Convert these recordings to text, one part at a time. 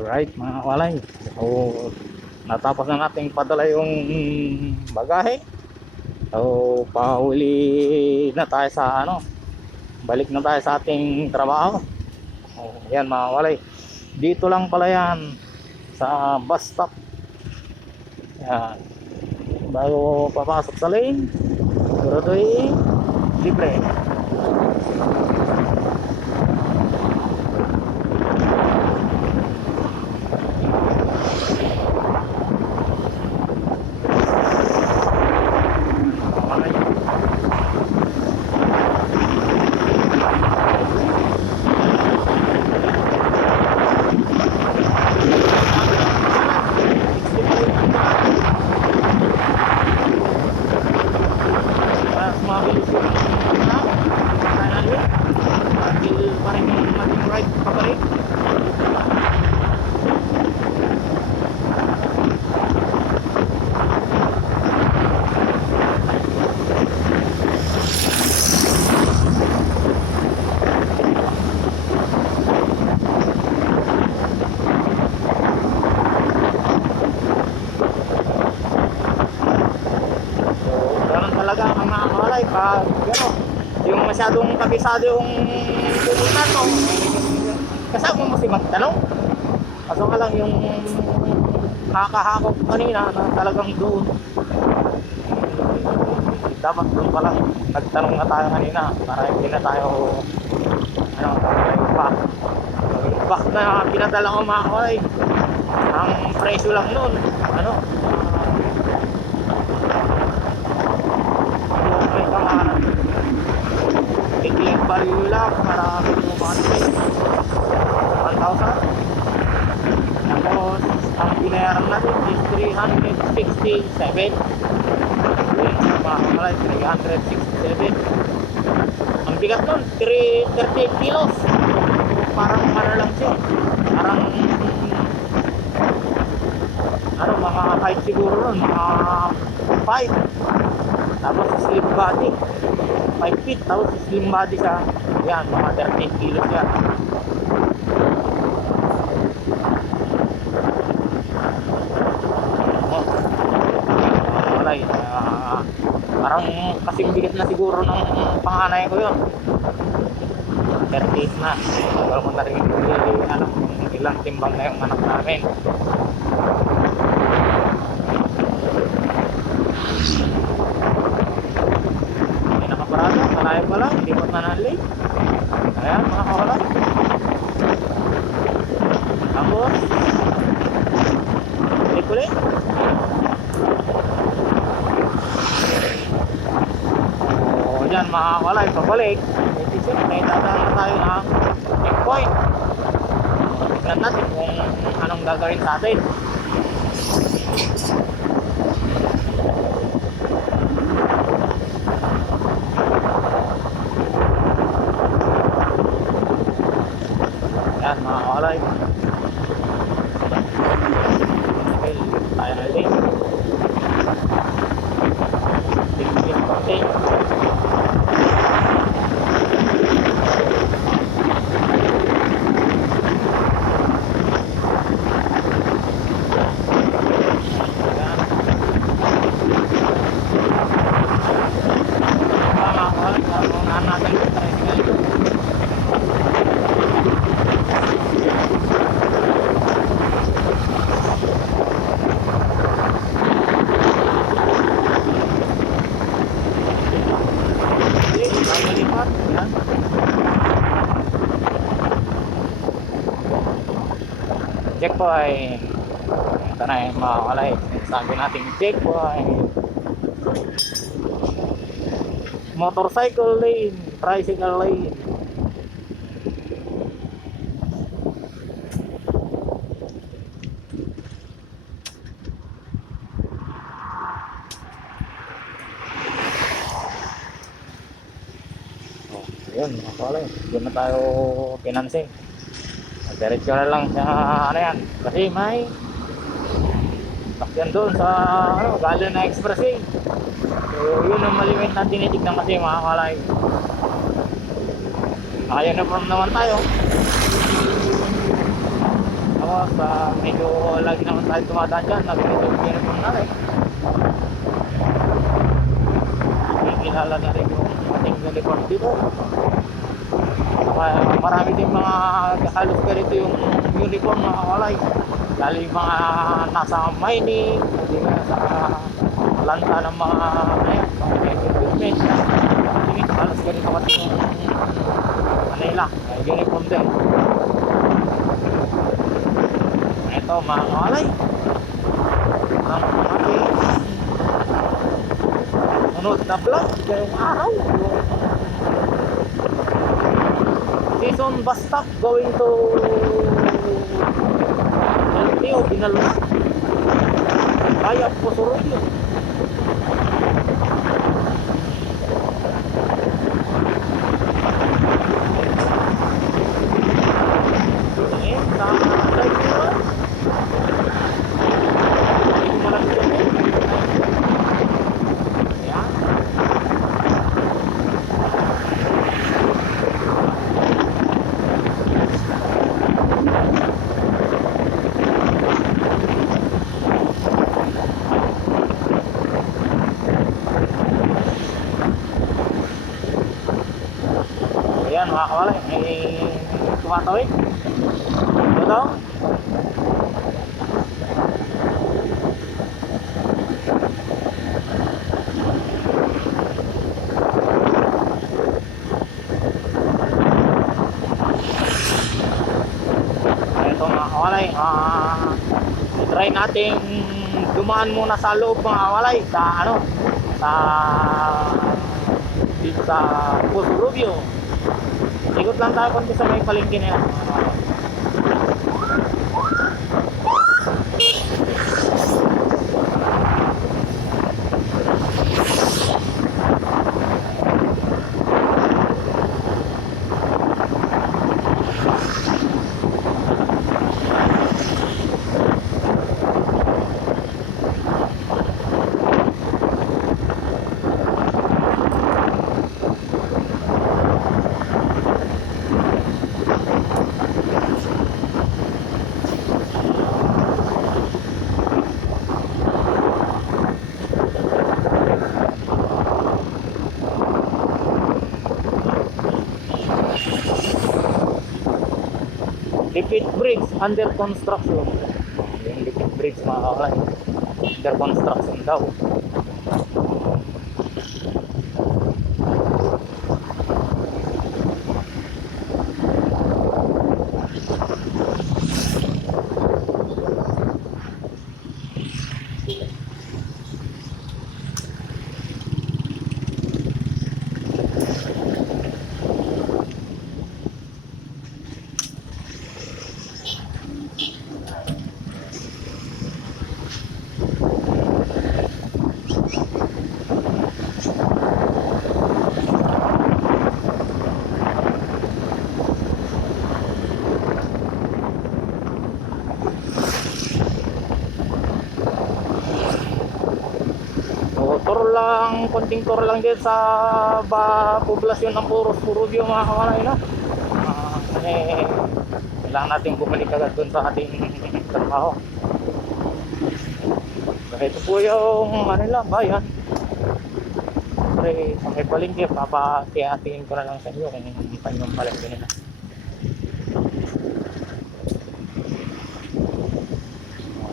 Right mga walay. So, natapos na nating padala yung bagahe. So, pauli na tayo sa balik na tayo sa ating trabaho. So, yan mga walay. Dito lang pala yan sa bus stop. Yan. Bago papasok sa lane, sigurado libre. Pag yung masyadong kabisado yung pupuntan mo, kasama mo si magtanong. Kaso nga lang yung kakahakot kanina na talagang doon, dapat doon pala nagtanong na tayo kanina para hindi na tayo back na pinadala ko mga kawalay. Ang presyo lang noon biglang value lang para kumakain 1,000. Tapos ang binayaran natin is 367. Mga 367. Ang bigat nun 38 kilos. Parang lang siya, parang mga 5 siguro nun, mga 5. Tapos slim body 5 feet, tapos slim body siya. Yan, mga 13 kilos yan. Walay, parang kasing bigat na siguro ng panganay ko yun. 13 na. Wala ko na rin ilang timbang na yung anak namin. Nakaparado, malayo pa lang, hindi pa nanalay. Ayan mga kawalay. Tapos ulit. O dyan mga kawalay, pabalik. Siyempre, dadaan na tayo ng checkpoint. Tignan natin kung anong gagawin sa atin. Yan mga kawalay. Okay, tayo na ulit. Tignan konti. Checkpoint. Ito na yung mga kalay. Sabi natin checkpoint. Motorcycle lane, tricycle lane. Yun mga kalay. Doon na tayo pinansin. Diretso na lang sa yan kasi may sakyan doon sa galing na express eh. So yun ang malimit na tinitignan kasi mga kalay. Ayaw na from naman tayo. Tapos medyo lagi naman tayo tumadaan dyan. Nabibigyan yung uniform natin. Kilala na rin yung ating uniform dito. Marami din mga halos ganito yung uniform na kawalay. Lalo yung mga nasa mining, hindi na sa lanta ng mga equipment. Halos ganito kasi yung Manila, uniform din. Ito mga kawalay. Ang ating sunod na vlog ngayong araw. Season bus stop going to Leo Binaluna kaya Posorobio. Ayan, drive nyo hindi malapit kami. Ayan. Ayan mga kawalay, may tumatawid. Ito daw. Ito mga kawalay, try natin dumaan muna sa loob mga kawalay sa ano, sa dito sa Posorobio. Ikot lang tayo konti sa may palengke nila. Lipid bridge under construction. Yung lipid bridge mga kawalay, under construction daw. Tour lang, konting tour lang din sa poblasyon ng Posorobio mga kawalay, no? Kailangan natin bumalik agad dun sa ating trabaho. Ito po yung Manila bayan. Siyempre sa may palengke, papatihatiin ko na lang sa inyo kung saan yung palengke nila.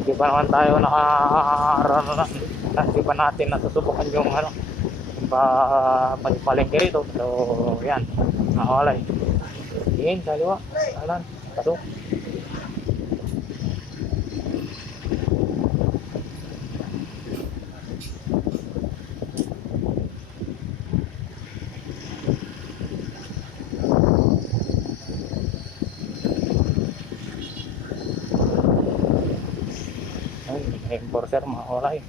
Hindi pa naman tayo hindi pa natin nasusubukan yung ano, palengke rito. So yan, nakawalay. Tingin, kaliwa, kanan, pasok. Ay, enforcer mga kawalay.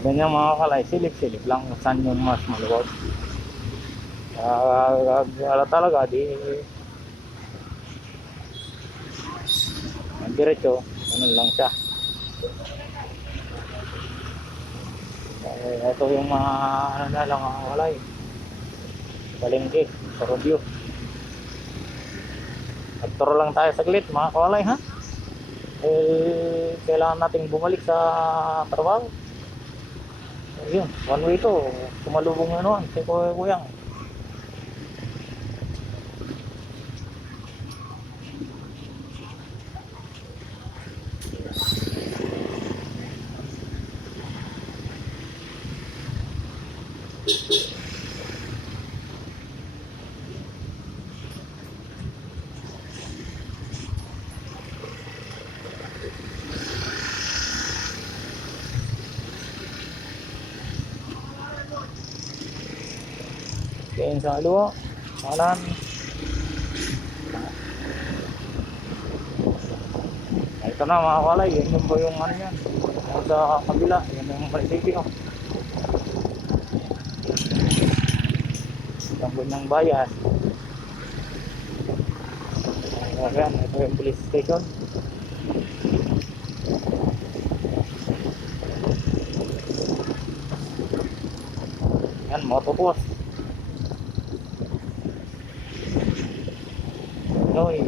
Ganyan mga kalay, silip-silip lang kung saan yung mas maluwag. Ala talaga, di ang diretso, ganun lang siya. Ito yung mga ano na lang mga kalay, palengke, sa review. Nagturo lang tayo saglit mga kalay ha. Kailangan nating bumalik sa trabaho. Ayun, one way to, sumalubong ano, si Kuyang. Kain sa luwa, kanan. Ito na mga kalay, yun yung po yung ano yan. Yung sa kabila, yun yung munisipyo. Yung bunyang bayas. Ayan, ito yung police station. Yan, motopost. Noy.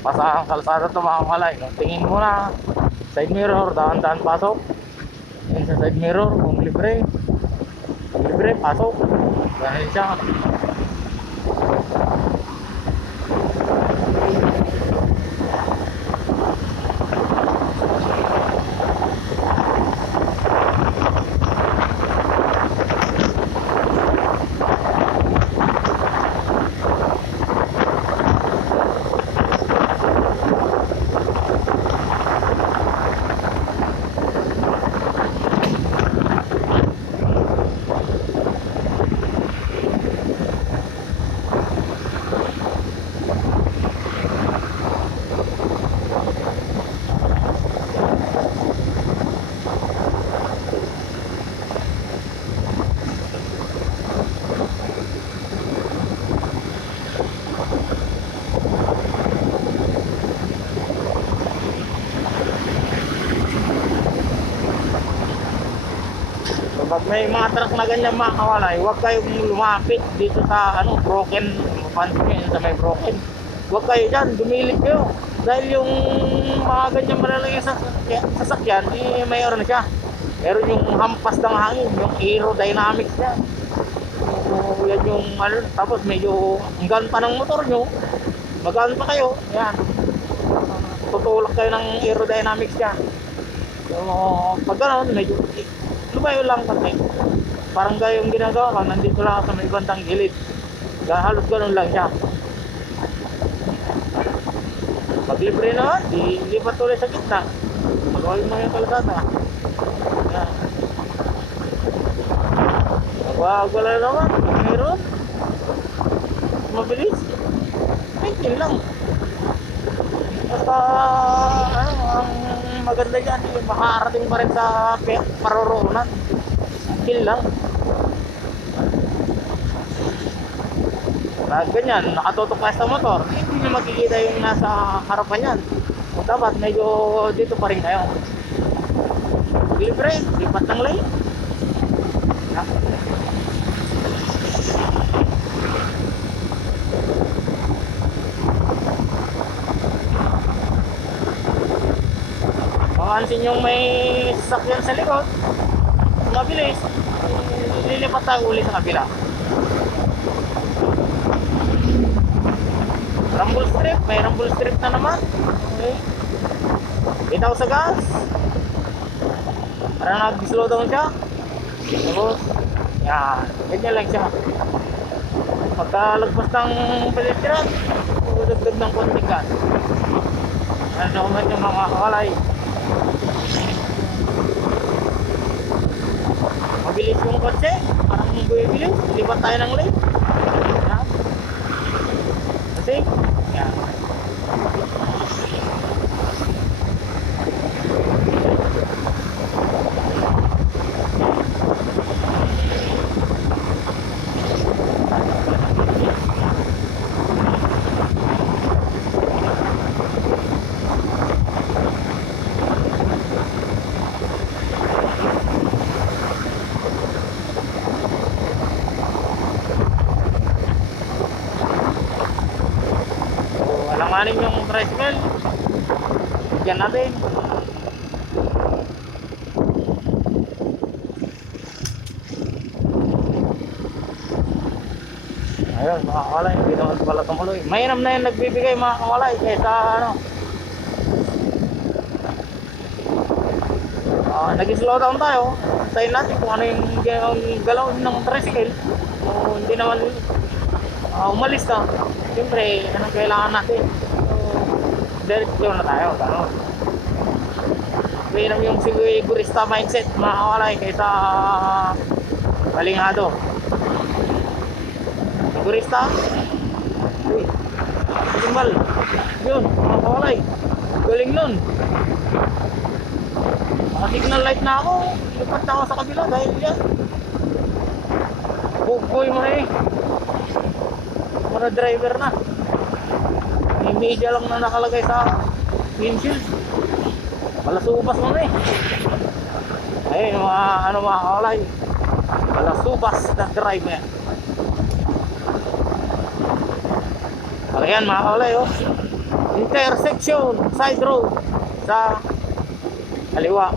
Pasang kalsada to mga kalay. Tingin mo na side mirror, daan-daan pasok. Yan sa side mirror, kung libre pasok. Dahil siya pag may mga truck na ganyan mga kawalay, huwag kayong lumapit dito sa ano, broken, pansin sa may broken. Huwag kayo dyan, dumilip kayo. Dahil yung mga ganyan malalang sasakyan, mayroon na siya. Meron yung hampas ng hangin, yung aerodynamics niya. So, yan yung ano, tapos medyo hanggan pa ng motor nyo, magaan pa kayo, yan. Tutulak kayo ng aerodynamics niya. So, pag gano'n, medyo lumayo lang kasi parang gayong ginagawa ko, nandito lang sa may bandang gilid, halos ganun lang siya. Pag libre na, lipat tuloy sa gitna, magawin mo yung kalsada. Yan. wala naman. Mayroon. Mabilis. Maintain lang. Basta, ano, ang maganda dyan, makakarating pa rin sa paroroonan. Chill lang. Pag ganyan, nakatutok ka sa motor, hindi nyo makikita yung nasa harapan yan. O dapat medyo dito pa rin kayo. Libre, lipat ng lane. Pakansin yung may sasakyan sa likod, mabilis, lilipat tayo uli sa kabila. Rumble strip, may rumble strip na naman. Okay. Bitaw sa gas. Parang nag-slow down siya. Tapos, yan, ganyan lang siya. Pagkalagpas ng pedestrian, dagdag ng konting gas. Ano naman yung mga kalay. Mabilis yung kotse, parang bumibilis, lipat tayo ng lane. Yan. Kasi, yan. Alanganin yung tricycle. Bigyan natin. Ayun mga kawalay, hindi naman pala tumuloy. Mainam na yung nagbibigay mga kawalay kaysa ano. Nag-slow down tayo. Tayo natin kung ano yung galaw ng tricycle. O hindi naman umalis na. Siyempre, anong kailangan natin? So, diretso na tayo. Gano'n. Mainam yung sigurista mindset mga kawalay kaysa balingado. Sigurista. Uy. Simbal. Yun, mga kawalay. Galing nun. Naka-signal light na ako. Lipat na ako sa kabila dahil yan. Bugoy mo na eh. Para driver na. May media lang na nakalagay sa windshield. Palasubas mo na eh. Ayun mga ano mga kawalay. Palasubas na driver. Ayan mga kawalay oh. Intersection side road sa kaliwa.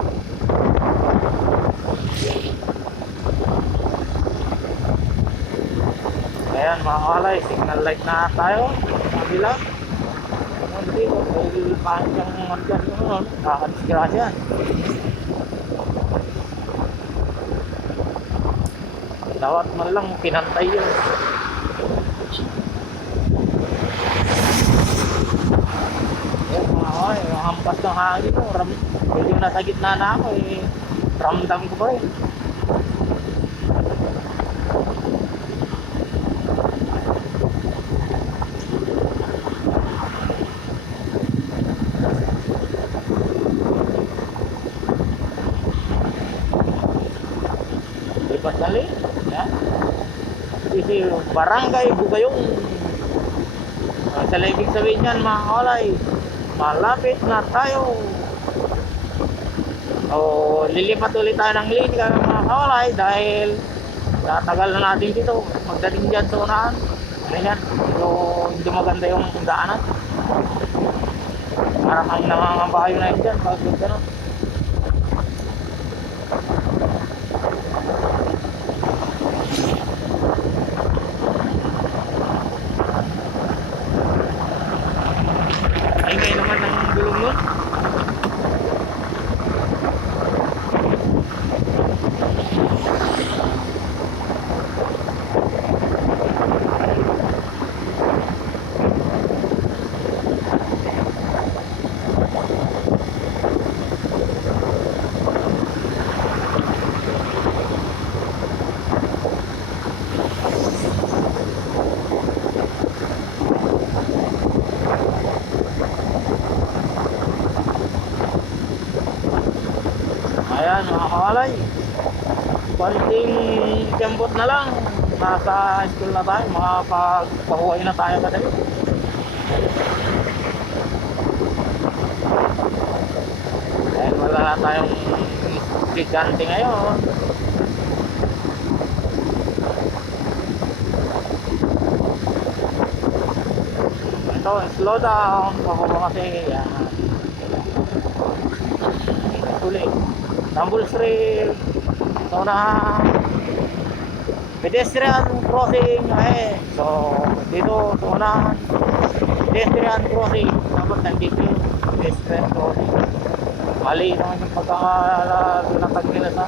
Ayan mga kawalay, signal light na tayo sa kabila. Dito, dahil paano siyang magdyan yun, nakakadisgrasya. Dawat man lang pinantay yun. Ayan mga kawalay, yung hampas ng hangin mo, medyo nasa gitna na ako eh, ramdam ko pa rin. Pasali, ya. Isi barangay Bugayong. Sa ibig sabihin niyan mga kawalay, malapit na tayo. O lilipat ulit tayo ng lane mga kawalay dahil tatagal na natin dito. Magdating dyan sa unahan. Ganyan, hindi maganda yung daanan. Parang ang nangangabayo na yun dyan pag gano'n. Ay ngayon naman ng gulong nun. konting tiyembot na lang. Nasa school na tayo, makapagpahuway na tayo kadali. Dahil wala na tayong estudyante ngayon. Ito, slow down. Bako mo kasi, yan. Tuloy. Tumble strip. Ito na. Pedestrian crossing. So, dito, ito na. Pedestrian crossing. Dapat nandito yung pedestrian crossing. Mali naman yung pagkakalatag nila sa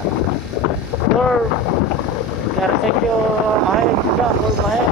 curve. Intersection. Siya, curve ahead.